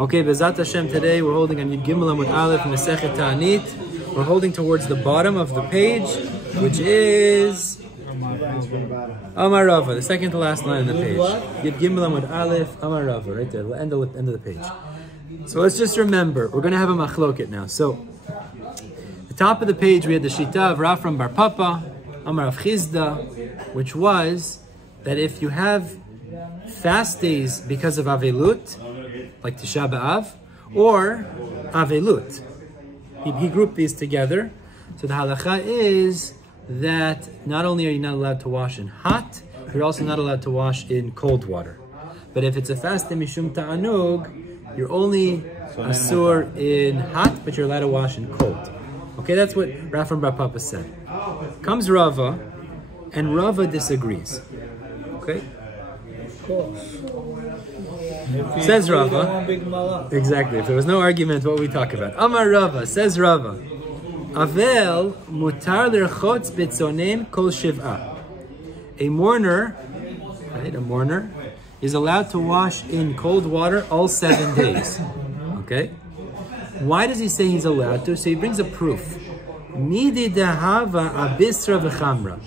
Okay, Bezat Hashem, today we're holding on Yud Gimel Amud Aleph in Hamesechta Taanit. We're holding towards the bottom of the page, which is Amar Rava, the second to last line on the page. Yud Gimel Amud Aleph, Amar Rava, right there, end of the page. So let's just remember, we're going to have a machloket now. So, the top of the page we had the Shita of Rava Bar Papa, Amar Rav Chizda, which was that if you have fast days because of Avelut, like Tisha B'Av, or Avelut. He grouped these together. So the halacha is that not only are you not allowed to wash in hot, you're also not allowed to wash in cold water. But if it's a fast day mishum ta'anug, you're only asur in hot, but you're allowed to wash in cold. Okay, that's what Rava Bar Papa said. Comes Rava, and Rava disagrees. Okay? Of course. Says Rava, exactly, if there was no argument, what we talk about. Amar Rava, says Rava, Avel mutar l'rchotz bitzonem kol shiv'ah. A mourner, right, a mourner, is allowed to wash in cold water all 7 days. Okay? Why does he say he's allowed to? So he brings a proof. Midi dehava abisra v'chamra.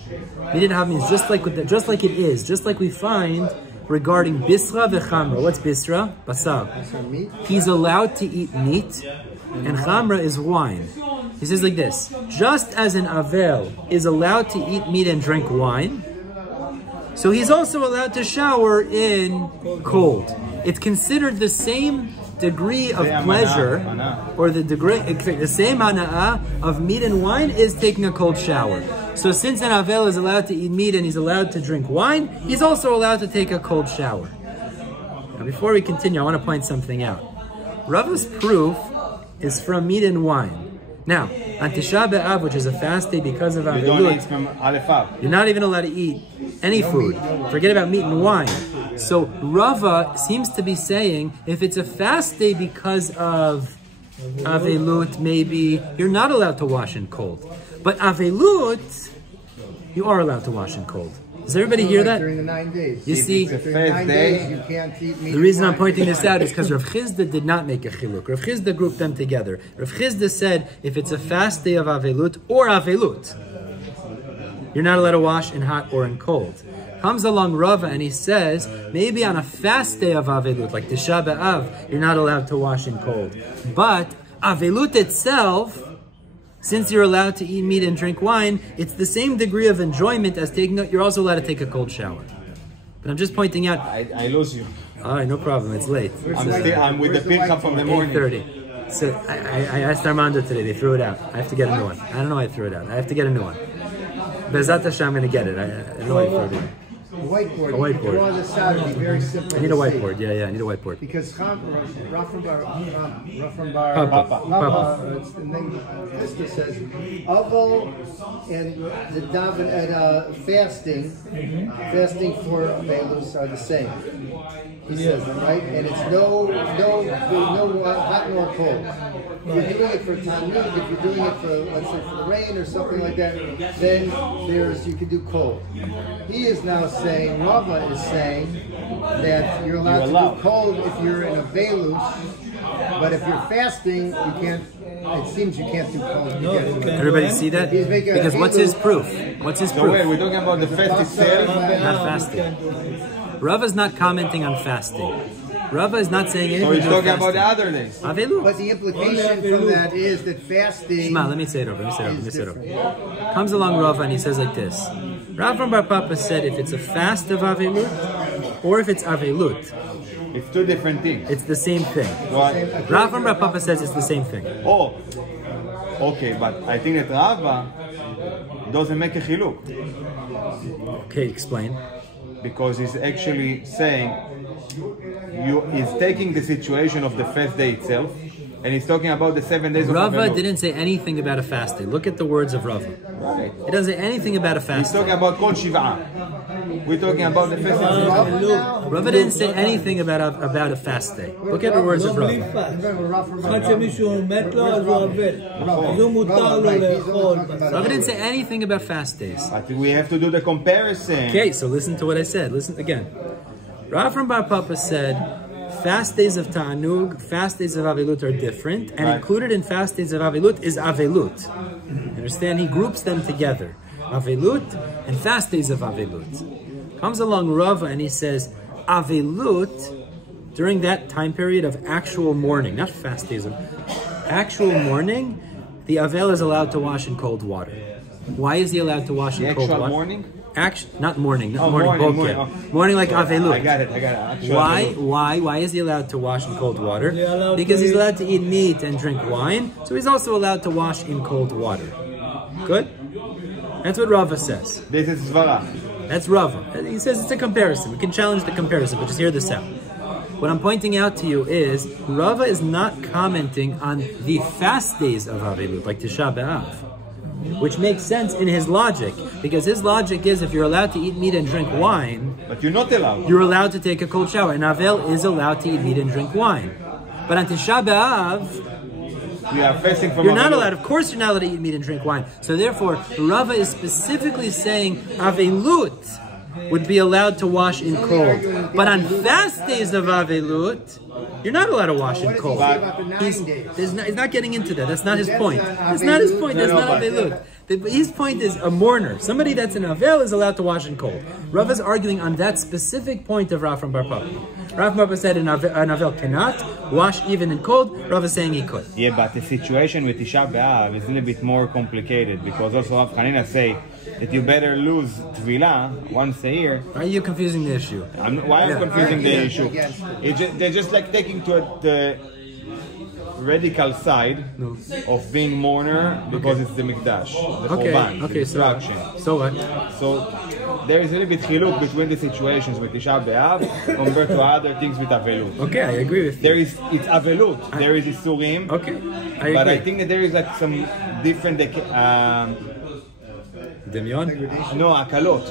Midi dehava means just like it is, just like we find regarding bisra v'chamra. What's bisra? Basar. He's allowed to eat meat, and chamra is wine. He says like this: just as an avel is allowed to eat meat and drink wine, so he's also allowed to shower in cold. It's considered the same degree of pleasure, or the same ana'ah of meat and wine is taking a cold shower. So since an avel is allowed to eat meat and he's allowed to drink wine, he's also allowed to take a cold shower. Now before we continue, I want to point something out. Rava's proof is from meat and wine. Now, on Tisha B'Av, which is a fast day because of Avelut, you're not even allowed to eat any food. Forget about meat and wine. So Rava seems to be saying, if it's a fast day because of Avelut, maybe you're not allowed to wash in cold. But Avelut, you are allowed to wash in cold. Does everybody hear that? During the 9 days. You see, during 9 days, you can't eat meat. The reason I'm pointing this out is because Rav Chizda did not make a chiluk. Rav Chizda grouped them together. Rav Chizda said, if it's a fast day of Avelut or Avelut, you're not allowed to wash in hot or in cold. Comes along Rava and he says, maybe on a fast day of Avelut, like Tisha B'Av, you're not allowed to wash in cold. But Avelut itself, since you're allowed to eat meat and drink wine, it's the same degree of enjoyment as taking. You're also allowed to take a cold shower. But I'm just pointing out. I lose you. All right, no problem. It's late. I'm with the pincha from the morning. 8:30. So I asked Armando today. They threw it out. I have to get a new one. I don't know why I threw it out. I have to get a new one. Bezat Hashem, I'm going to get it. I don't know why I threw it out. A whiteboard. A whiteboard. Draw this out. It'd be very simple. I need a whiteboard. Yeah, I need a whiteboard. Because Papa, the name Mister says, Aval and the daven and fasting for Velus are the same. He says, right? And it's no hot nor cold. If you're doing it for Taanit, if you're doing it for, let's say, for the rain or something like that, then you can do cold. He is now saying, Rava is saying that you're allowed to do cold if you're in a velus, but if you're fasting, you can't. It seems you can't do cold. Everybody see that? Because what's his proof? What's his proof? Wait, we're talking about the fast itself, not fasting. Rava's not commenting on fasting. Rava is not saying anything. So he's talking about the other days. But the implication from that is that fasting. Shema, let me say it over. Comes along Rava and he says like this. Rava Bar Papa said if it's a fast of Avelut or if it's Avelut, it's two different things. It's the same thing. Why? Rava Bar Papa says it's the same thing. Oh, okay, but I think that Rava doesn't make a chiluk. Okay, explain. Because he's actually saying he's taking the situation of the fast day itself and he's talking about the 7 days of Rava didn't say anything about a fast day. Look at the words of Rava. Right. It doesn't say anything about a fast day. He's talking about Kol Shiv'ah. We're talking about the fast day. Rava didn't say anything about a fast day. Look at the words of Rava. Rava didn't say anything about fast days. I think we have to do the comparison. Okay, so listen to what I said. Listen again. Rava from Bar Papa said, fast days of Ta'anug, fast days of Avelut are different, and included in fast days of Avelut is Avelut. Understand? He groups them together. Avelut and fast days of Avelut. Comes along Rava and he says, Avelut, during that time period of actual mourning, not fast days of actual mourning, the Avel is allowed to wash in cold water. Why is he allowed to wash in cold water? Actual mourning? Not morning, bogeret. Morning like Avelut. I got it. Why is he allowed to wash in cold water? Because he's allowed to eat meat and drink wine, so he's also allowed to wash in cold water. Good? That's what Rava says. This is Svara. That's Rava. He says it's a comparison. We can challenge the comparison, but just hear this out. What I'm pointing out to you is Rava is not commenting on the fast days of Avelut, like Tisha B'Av, which makes sense in his logic, because his logic is if you're allowed to eat meat and drink wine, but you're not allowed. You're allowed to take a cold shower, and Avel is allowed to eat meat and drink wine. But on Tisha B'Av, we are facing from you're not allowed. Of course, you're not allowed to eat meat and drink wine. So therefore, Rava is specifically saying Avelut would be allowed to wash in cold. But on fast days of Avelut, you're not allowed to wash in cold. He's not getting into that. That's not his point. That's not his point. That's not Avelut. His point is a mourner. Somebody that's an Avel is allowed to wash in cold. Rav is arguing on that specific point of Rav from Bar Papa. Rav Papa said an Avel cannot wash even in cold. Rav is saying he could. Yeah, but the situation with Tisha B'Av is a little bit more complicated, because also Rav Hanina say that you better lose Tvila once a year. Why are you confusing the issue? Why am I confusing the issue? They're just like taking to the radical side of being mourner because it's the Mikdash, the Korban, the destruction. So what? So there is a little bit chiluk between the situations with Tisha B'Av compared to other things with Avelut. Okay, I agree with you. It's Avelut. There is Isurim. Okay, but I think that there is like some different Demyon? No, akalot.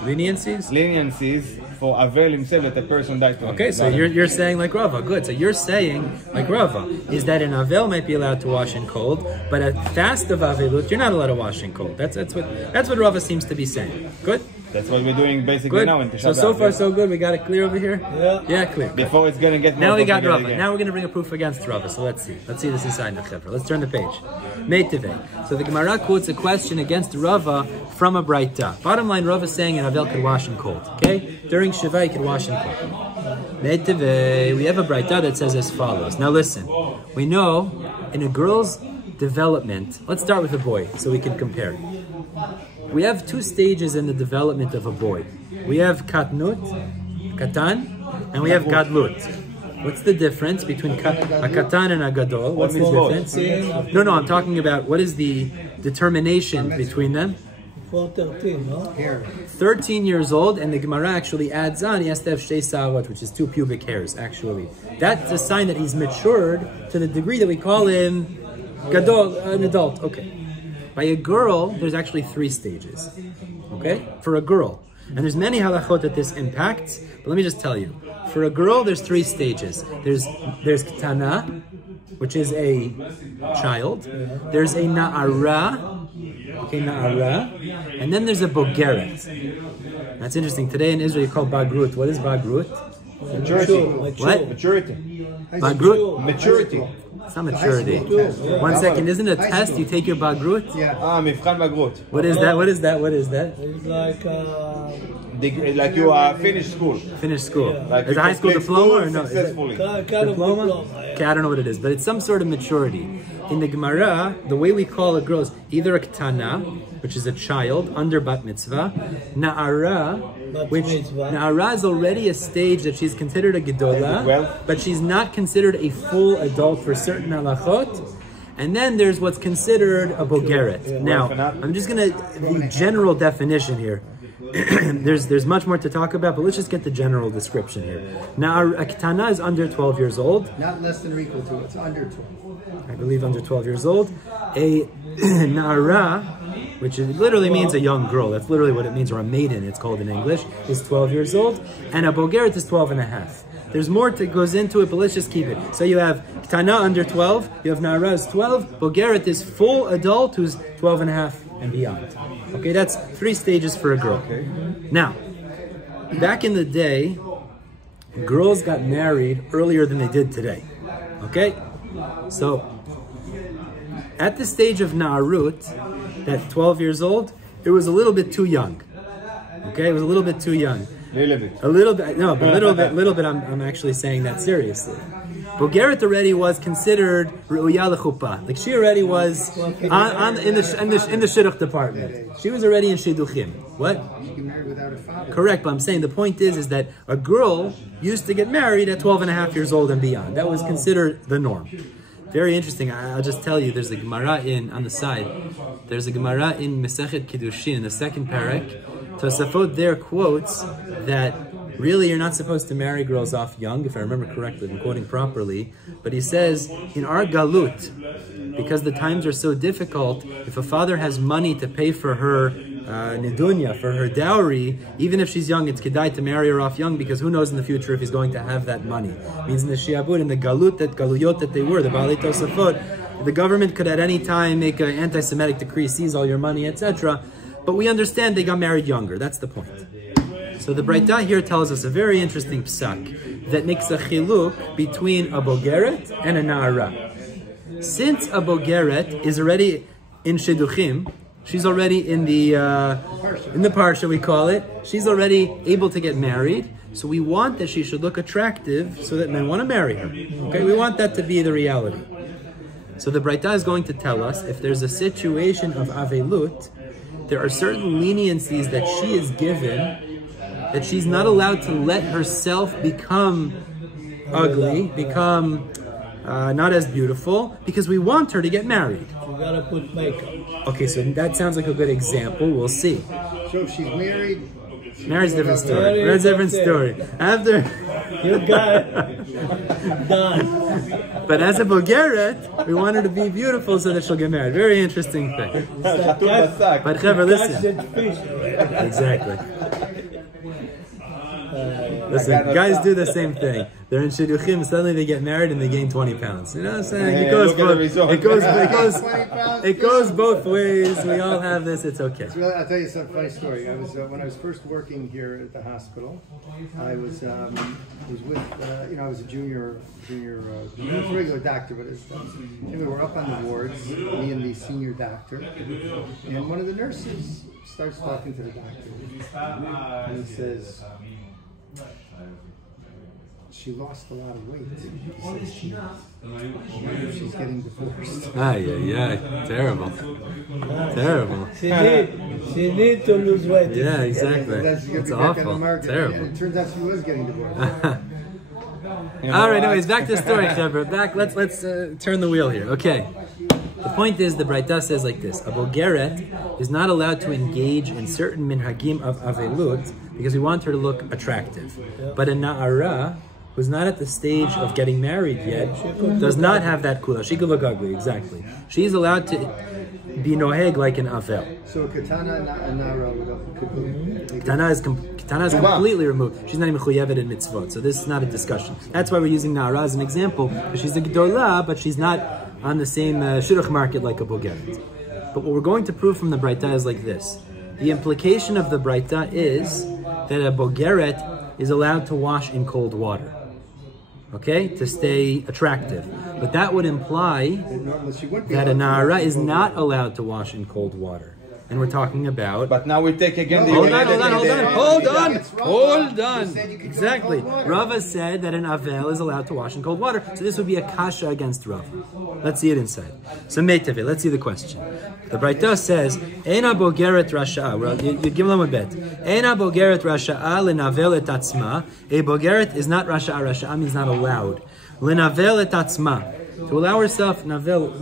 Leniencies for Avel himself that the person died for. Okay, so you're saying like Rava. Good. So you're saying like Rava is that an Avel might be allowed to wash in cold, but a fast of Avelut you're not allowed to wash in cold. That's what Rava seems to be saying. Good. That's what we're doing basically now in Tisha B'Av. So far so good. We got it clear over here. Yeah, clear. Before it's gonna get more now we got Rava. again. Now we're gonna bring a proof against Rava. So let's see this inside the Chevra. Let's turn the page. Meitive. So the Gemara quotes a question against Rava from a Braita. Bottom line, Rava is saying an Avel could wash in cold. Okay, during Shiva he could wash in cold. Meitive. We have a Braita that says as follows. Now listen. We know in a girl's development. Let's start with a boy so we can compare. We have two stages in the development of a boy. We have Katan, and we have Gadlut. What's the difference between a Katan and a Gadol? What's the difference? No, I'm talking about what is the determination between them? 13, no? 13 years old, and the Gemara actually adds on, he has to have Shei Sa'avot, which is 2 pubic hairs, actually. That's a sign that he's matured to the degree that we call him Gadol, an adult. Okay. By a girl, there's actually 3 stages, okay? For a girl. And there's many halachot that this impacts, but let me just tell you. For a girl, there's 3 stages. There's Ketana, which is a child. There's a Na'ara, and then there's a bogeret. That's interesting. Today in Israel, you call Bagrut. What is Bagrut? Maturity. What? Maturity. Bagrut? Maturity. It's not maturity. 1 second, isn't it a test? You take your Bagrut? Mifkan Bagrut. What is that? It's like you finished school. Finished school. Like is it a high school diploma or no? Successfully. Diploma? Okay, I don't know what it is, but it's some sort of maturity. In the Gemara, the way we call a girl is either a Ketana, which is a child under Bat Mitzvah, Na'ara, which Na'ara is already a stage that she's considered a Gedola, but she's not considered a full adult for certain halachot. And then there's what's considered a bogeret. Now, I'm just going to, the general definition here. There's much more to talk about, but let's just get the general description here. Now, a Ketana is under 12 years old. Not less than or equal to, it's under 12. I believe under 12 years old. A Na'ara, which literally means a young girl. That's literally what it means, or a maiden, it's called in English, is 12 years old. And a bogeret is 12 and a half. There's more that goes into it, but let's just keep it. So you have Ketana under 12, you have Na'ara is 12, bogeret is full adult who's 12 and a half and beyond. Okay, that's 3 stages for a girl. Now, back in the day, girls got married earlier than they did today. Okay? So, at the stage of Na'arut, at 12 years old, it was a little bit too young. Okay? It was a little bit too young. A little bit, no, but a little bit, I'm actually saying that seriously. Bogeret already was considered Ru'ya l'chuppah. Like she already was in the shidduch department. She was already in shidduchim. What? She can marry without a father. Correct, but I'm saying the point is that a girl used to get married at 12 and a half years old and beyond. That was considered the norm. Very interesting. I'll just tell you, there's a Gemara on the side. There's a Gemara in Hamesechta Kiddushin, in the second parak. Tosafot there quotes that really you're not supposed to marry girls off young, if I remember correctly, I'm quoting properly. But he says, in our galut, because the times are so difficult, if a father has money to pay for her nidunya, for her dowry, even if she's young, it's kedai to marry her off young, because who knows in the future if he's going to have that money. It means in the shiabud, in the galuyot that they were, the Baalei Tosafot, the government could at any time make an anti-Semitic decree, seize all your money, etc. But we understand they got married younger. That's the point. So the Braita here tells us a very interesting psak that makes a chiluk between a bogeret and a na'ara. Since a bogeret is already in shidduchim, she's already in the parsha, we call it. She's already able to get married. So we want that she should look attractive so that men want to marry her. Okay, we want that to be the reality. So the Braita is going to tell us if there's a situation of avelut, there are certain leniencies that she is given, that she's not allowed to let herself become ugly, become not as beautiful, because we want her to get married. You gotta put makeup. Okay, so that sounds like a good example. We'll see. So if she's married... Married's a different story. Married's a different story. After... You got it. Done. But as a bogeret, we want her to be beautiful so that she'll get married. Very interesting thing. But Chaver, listen. Exactly. Listen, guys do the same thing. They're in shidduchim, suddenly they get married and they gain 20 pounds. You know what I'm saying? It goes both ways. We all have this. It's okay. Really, I'll tell you some funny story. I was when I was first working here at the hospital. I was with I was a junior regular doctor, but we were up on the wards, me and the senior doctor, and one of the nurses starts talking to the doctor, and he says, she lost a lot of weight. She says she's getting divorced. Terrible. Terrible. She need to lose weight. Yeah, exactly. It's awful. Terrible. And it turns out she was getting divorced. All right, anyways, back to the story, Chaver. Let's turn the wheel here. Okay. The point is, the Braita says like this: a bogeret is not allowed to engage in certain minhagim of avelut because we want her to look attractive. But a na'ara, who's not at the stage of getting married yet, does not have that kula. She could look ugly, exactly. She's allowed to be noheg like an avel. So katana and na'ara Katana is completely removed. She's not even chuyevet in mitzvot. So this is not a discussion. That's why we're using na'ara as an example. She's a gedolah, but she's not on the same shidduch market like a bogeret. But what we're going to prove from the Braita is like this. The implication of the Braita is that a bogeret is allowed to wash in cold water. Okay? To stay attractive. But that would imply that a na'ara is not allowed to wash in cold water. And we're talking about... But now we take again the... Hold on. Exactly. Rava said that an avel is allowed to wash in cold water. So this would be a kasha against Rava. Let's see it inside. So meitave, let's see the question. The Braita says, Eina bogeret rasha'a. Well, you give them a bet. Eina bogeret rasha'a lenavel et atzma. A bogeret is not rasha'a. Rasha'a means not allowed. Lenavel et atzma. To allow herself, navel,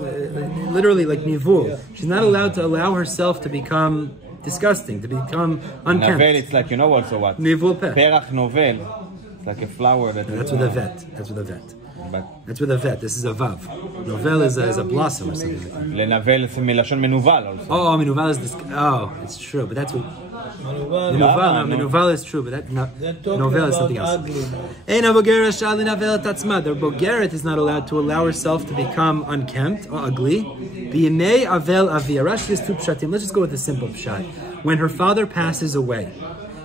literally like nivul. She's not allowed to allow herself to become disgusting, to become unkempt. Navel, it's like, you know also what? Nivul peh. Perach novel. It's like a flower that... That's with a vet. That's with a vet. That's with a vet. This is a vav. Novel is a blossom or something like that. Lenavel is milashon menuval also. Oh, menuval is this. Oh, it's true, but that's what... Menuval is true, but novel is something else. The bogeret is not allowed to allow herself to become unkempt or ugly. Rashi is two pshatim. Let's just go with the simple pshat. When her father passes away,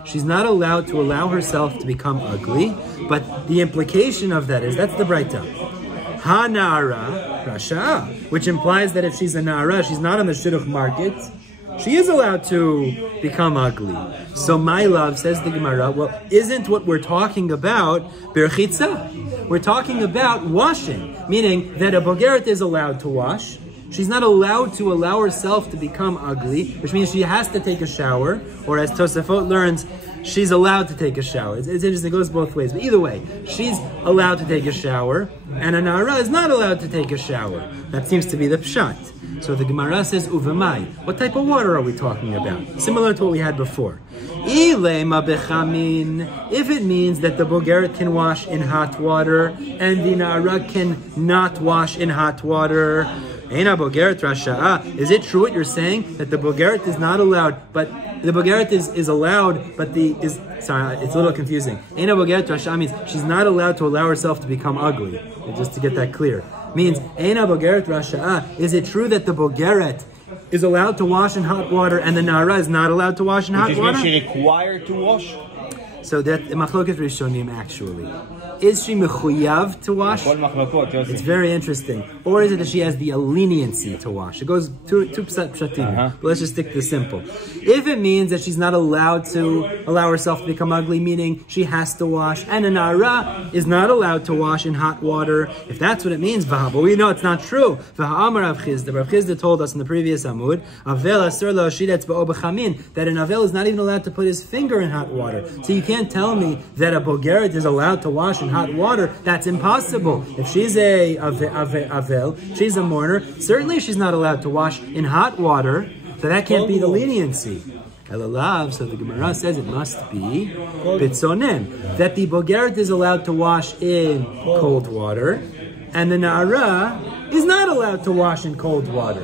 she's not allowed to allow herself to become ugly, but the implication of that is, that's the Braita. Ha na'ara rasha, which implies that if she's a na'ara, she's not on the shidduch market, she is allowed to become ugly. So my love, says the Gemara, well, isn't what we're talking about berchitza? We're talking about washing, meaning that a bogeret is allowed to wash. She's not allowed to allow herself to become ugly, which means she has to take a shower, or as Tosafot learns, she's allowed to take a shower. It's interesting, it goes both ways. But either way, she's allowed to take a shower, and a nara is not allowed to take a shower. That seems to be the pshat. So the Gemara says, uvamai. What type of water are we talking about? Similar to what we had before. If it means that the bogeret can wash in hot water, and the nara can not wash in hot water, is it true what you're saying, that the bogeret is not allowed, but the bogeret is allowed, but sorry, it's a little confusing. Eina bogeret rasha means she's not allowed to allow herself to become ugly. Just to get that clear. Means, Eina bogeret rasha, is it true that the bogeret is allowed to wash in hot water and the nara is not allowed to wash in hot water? Is she required to wash? So that machloket rishonim actually. Is she mechuyav to wash? It's very interesting. Or is it that she has the leniency to wash? It goes two pshatim. But let's just stick to simple. If it means that she's not allowed to allow herself to become ugly, meaning she has to wash, and a nara is not allowed to wash in hot water, if that's what it means, but we know it's not true. Rav Chisda told us in the previous Amud, that an avel is not even allowed to put his finger in hot water. So you can't tell me that a bogeret is allowed to wash in hot water. That's impossible. If she's a avel, she's a mourner, certainly she's not allowed to wash in hot water, so that can't be the leniency. Elalav, so the Gemara says it must be bitzonen, that the bogeret is allowed to wash in cold water, and the na'ara is not allowed to wash in cold water.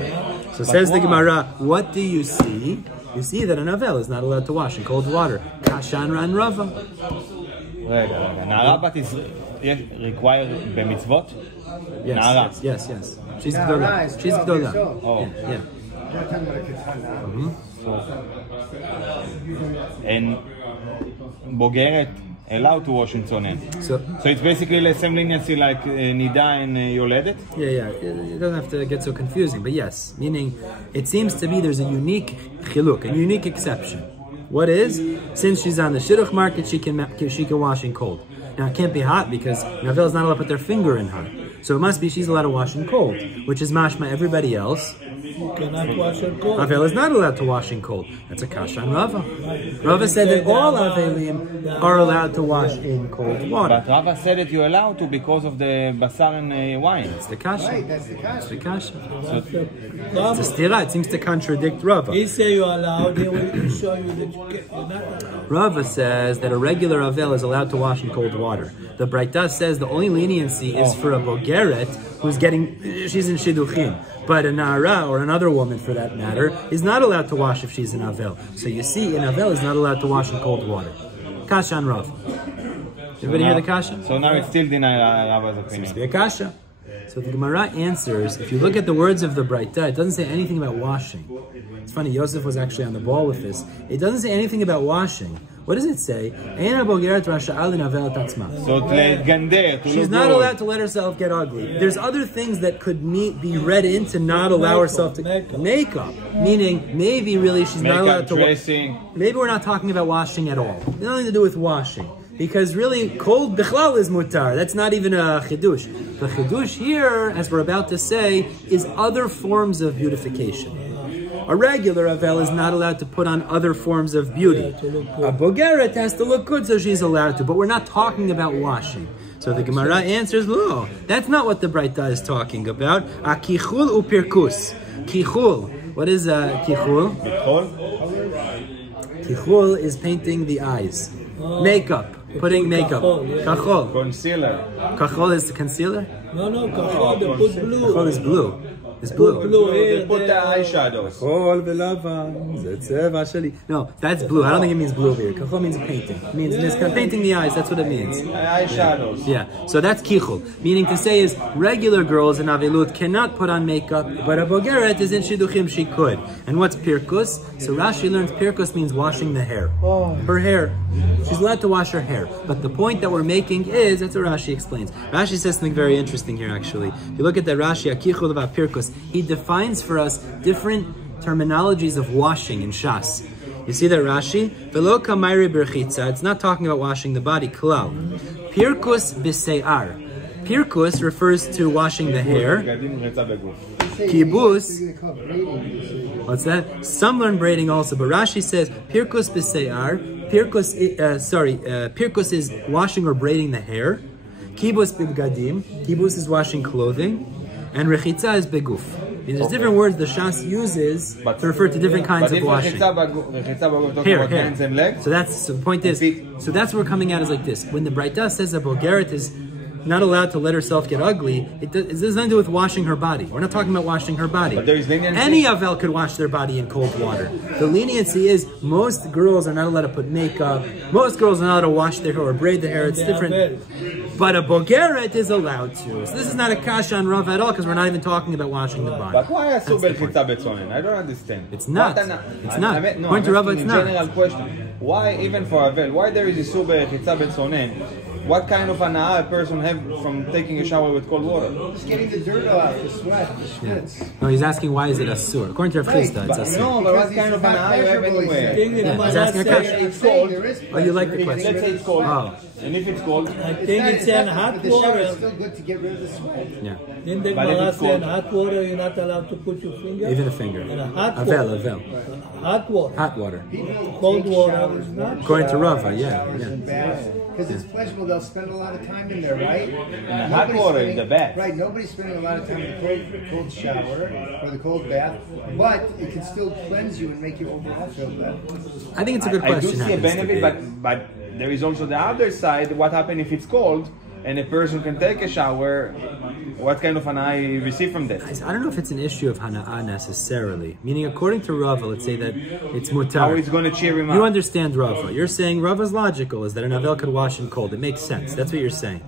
So says the Gemara, what do you see? You see that an avel is not allowed to wash in cold water. Kashan ran Rava. Na'ara but is required b'mitzvot? Yes. She's gdola. She's gdola. Oh. Yeah. And bogeret allowed to wash in tzonen. So it's basically the same leniency like nida and yoledet? Yeah. It doesn't have to get so confusing, but yes. Meaning, it seems to be there's a unique chiluk, a unique exception. What is? Since she's on the shidduch market, she can wash in cold. Now, it can't be hot because Navel is not allowed to put their finger in hot. So it must be she's allowed to wash in cold, which is mashma everybody else. You cannot wash in cold. Avel is not allowed to wash in cold. That's a kasha on Rava. Rava said that all Avelim are allowed to wash in cold water. But Rava said that you're allowed to because of the basar and wine. That's the kasha. Right, that's the kasha. It's a stira. It seems to contradict Rava. He say you're allowed, he will show you that you're not allowed. Rava says that a regular Avel is allowed to wash in cold water. The Braita says the only leniency is for a bogeret who's she's in shidduchim. But a nara, or another woman for that matter, is not allowed to wash if she's an avel. So you see, an avel is not allowed to wash in cold water. Kasha and Rav. Everybody hear the kasha? So now it's still deny Rava's opinion. Seems to be a kasha. So the Gemara answers, if you look at the words of the Braita, it doesn't say anything about washing. It's funny, Yosef was actually on the ball with this. It doesn't say anything about washing. What does it say? So she's not allowed to let herself get ugly. There's other things that could be read in to not allow herself to makeup. Meaning, maybe really she's not allowed to dressing. Maybe we're not talking about washing at all. It's nothing to do with washing. Because really, cold bichlal is mutar. That's not even a chidush. The chidush here, as we're about to say, is other forms of beautification. A regular avel is not allowed to put on other forms of beauty. A bogeret has to look good, so she's allowed to. But we're not talking about washing. So the Gemara answers, no, that's not what the Braita is talking about. A kichul upirkus. Kichul. What is kichul? Kichul is painting the eyes. Makeup. Putting makeup. Kachol. Concealer. Kachol is the concealer? No, kachol, they put blue. Kachol is blue. It's blue. They put the eyeshadows. No, that's blue. I don't think it means blue over here. Kachol means painting. It means this kind of painting the eyes. That's what it means. Eyeshadows. Yeah. So that's kichul. Meaning to say is regular girls in Avilut cannot put on makeup, but a bogeret is in shidduchim she could. And what's pirkus? So Rashi learns pirkus means washing the hair. Her hair. She's allowed to wash her hair. But the point that we're making is, that's what Rashi explains. Rashi says something very interesting here actually. If you look at the Rashi, akichul about pirkus, he defines for us different terminologies of washing in Shas. You see that Rashi? Velo kamayri berchitza. It's not talking about washing the body. Klal. Pirkus b'sei'ar. Pirkus refers to washing the hair. Kibus. What's that? Some learn braiding also, but Rashi says pirkus b'sei'ar. Pirkus is washing or braiding the hair. Kibus b'bgadim. Kibus is washing clothing. And rechitza is beguf. There's different words the Shas uses to refer to different kinds of washing. Hair. So the point is, so that's where we're coming at is like this. When the Braita says a bogeret is not allowed to let herself get ugly, it has nothing to do with washing her body. We're not talking about washing her body. But there is leniency. Any Avel could wash their body in cold water. The leniency is most girls are not allowed to put makeup. Most girls are not allowed to wash their hair or braid their hair. It's different. But a bogeret is allowed to. So this is not a kasha on Rav at all because we're not even talking about washing the body. But why asur berchitza betzonen? I don't understand. It's not. It's not. According to Rav, it's not. General question. Why, even for Avel, why there is asur berchitza betzonen? What kind of anaa a person have from taking a shower with cold water? Just getting the dirt off, the sweat, the schwitz. Yeah. No, he's asking why is it asur. According to Rav Chisda, it's asur. No, but what kind of anaa you have anyway? He's asking a question. It's cold. Oh, you like the question? Let's say it's cold. Oh. And if it's cold, I think it's in hot water. It's still good to get rid of the sweat. Yeah. In the Gemara say in hot water you're not allowed to put your finger. Even a finger. In a hot Avel, water. avel. Hot water. Hot water. Cold water is not. According to Rava, yeah. Because it's pleasurable, they'll spend a lot of time in there, right? in the hot water, in the bath. Right, nobody's spending a lot of time in the cold shower or the cold bath, but it can still cleanse you and make you overall feel better. I think it's a good question. I do see a benefit, but there is also the other side. What happens if it's cold and a person can take a shower? What kind of hana'ah you receive from that? I don't know if it's an issue of hana'ah necessarily. Meaning, according to Rava, let's say that it's mutar. How is going to cheer him up? You understand Rava. You're saying Rava's logical is that an avel could wash in cold. It makes sense. That's what you're saying.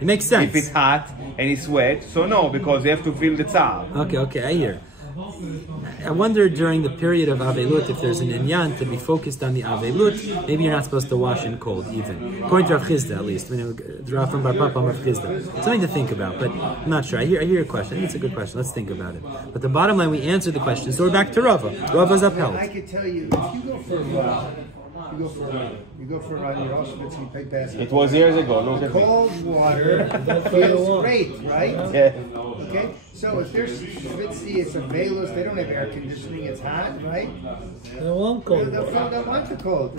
It makes sense. If it's hot and it's wet, so no, because you have to feel the tzar. Okay, I hear. I wonder during the period of Avelut if there's an inyan to be focused on the Avelut. Maybe you're not supposed to wash in cold even. According to Rav Chisda, at least. Rav from Bar Papa Rav Chisda. Something to think about, but I'm not sure. I hear your question. I think it's a good question. Let's think about it. But the bottom line, we answered the question. So we're back to Rava. Rava's upheld. I could tell you, if you go for a run, you're also going to play basketball. It was years ago. Look at Cold water feels great, right? Yeah. Okay, so if there's schwitzy, it's a velos, they don't have air conditioning, it's hot, right? They want cold. They'll want the cold.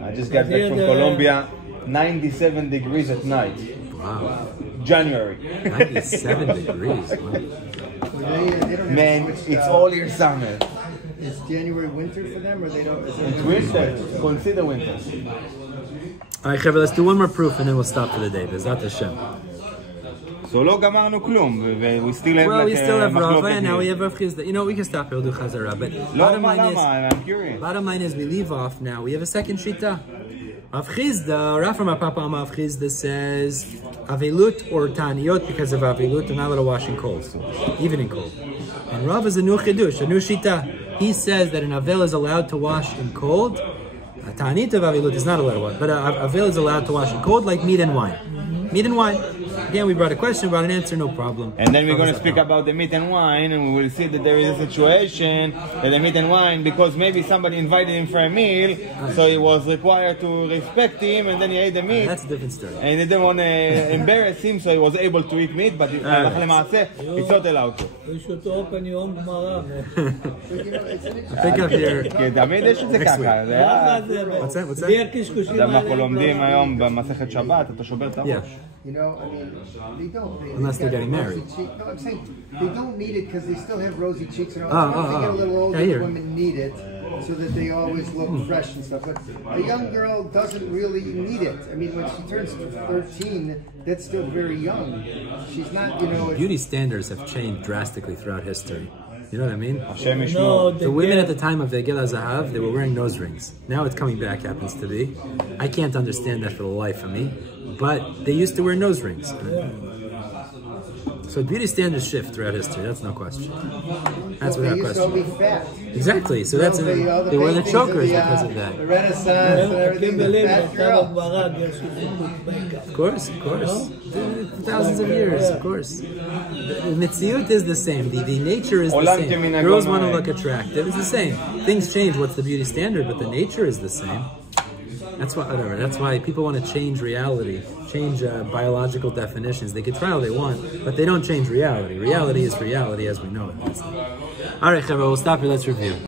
I just got back from Colombia, 97 degrees at night. Wow. January. 97 degrees. Wow. They don't Man, have it's all year summer. Is January winter for them, or they don't? It's winter. Consider winter. All right, Chevra, let's do one more proof and then we'll stop for the day. Bezat Hashem. So לא גמרנו כלום, we still have Well, we still have Rava, מחלוקת and now we here. have Rav Chisda. You know, we can stop here, we'll do Chazara. But I'm curious. bottom line is we leave off now. We have a second shita. Rav Chisda, Rav from Papa Rav Chisda says Avelut or Taanit because of Avelut are not allowed to wash in cold, even in cold. And Rav is a new chidush, a new shita. He says that an Avel is allowed to wash in cold. A Taanit of Avelut is not allowed to wash, but Avel is allowed to wash in cold like meat and wine. Meat and wine. Again, we brought a question, brought an answer, no problem. And then we're going to speak about the meat and wine, and we will see that there is a situation that the meat and wine, because maybe somebody invited him for a meal, so he was required to respect him, and then he ate the meat. That's a different story. And he didn't want to embarrass him, so he was able to eat meat, but it's not allowed to. You should open your own Gemara. Pick up here. תמיד יש את זה ככה. What's that? בלי הקשקושים אתה יודע מה אנחנו האלה. לומדים היום במסכת שבת, אתה שובר את הראש. You know, I mean, they don't. Unless they're got getting rosy married. No, I'm saying they don't need it because they still have rosy cheeks. And all Oh, they get a little older, I hear. women need it. so that they always look fresh and stuff. But a young girl doesn't really need it. I mean, when she turns 13, that's still very young. She's not, Beauty standards have changed drastically throughout history. You know what I mean? No, The women at the time of the Gila Zahav, they were wearing nose rings. Now it's coming back, happens to be. I can't understand that for the life of me. But they used to wear nose rings. So beauty standards shift throughout history, that's no question. That's without question. They used to be fat. Exactly, so that's they wear the chokers because of that. The Renaissance and everything, the fat girl. Of course. Thousands of years, of course. The mitziut is the same. The nature is the same. Girls want to look attractive. It's the same. Things change. What's the beauty standard? But the nature is the same. That's why. Whatever. That's why people want to change reality, change biological definitions. They can try all they want, but they don't change reality. Reality is reality as we know it. All right, Chava, we'll stop here. Let's review.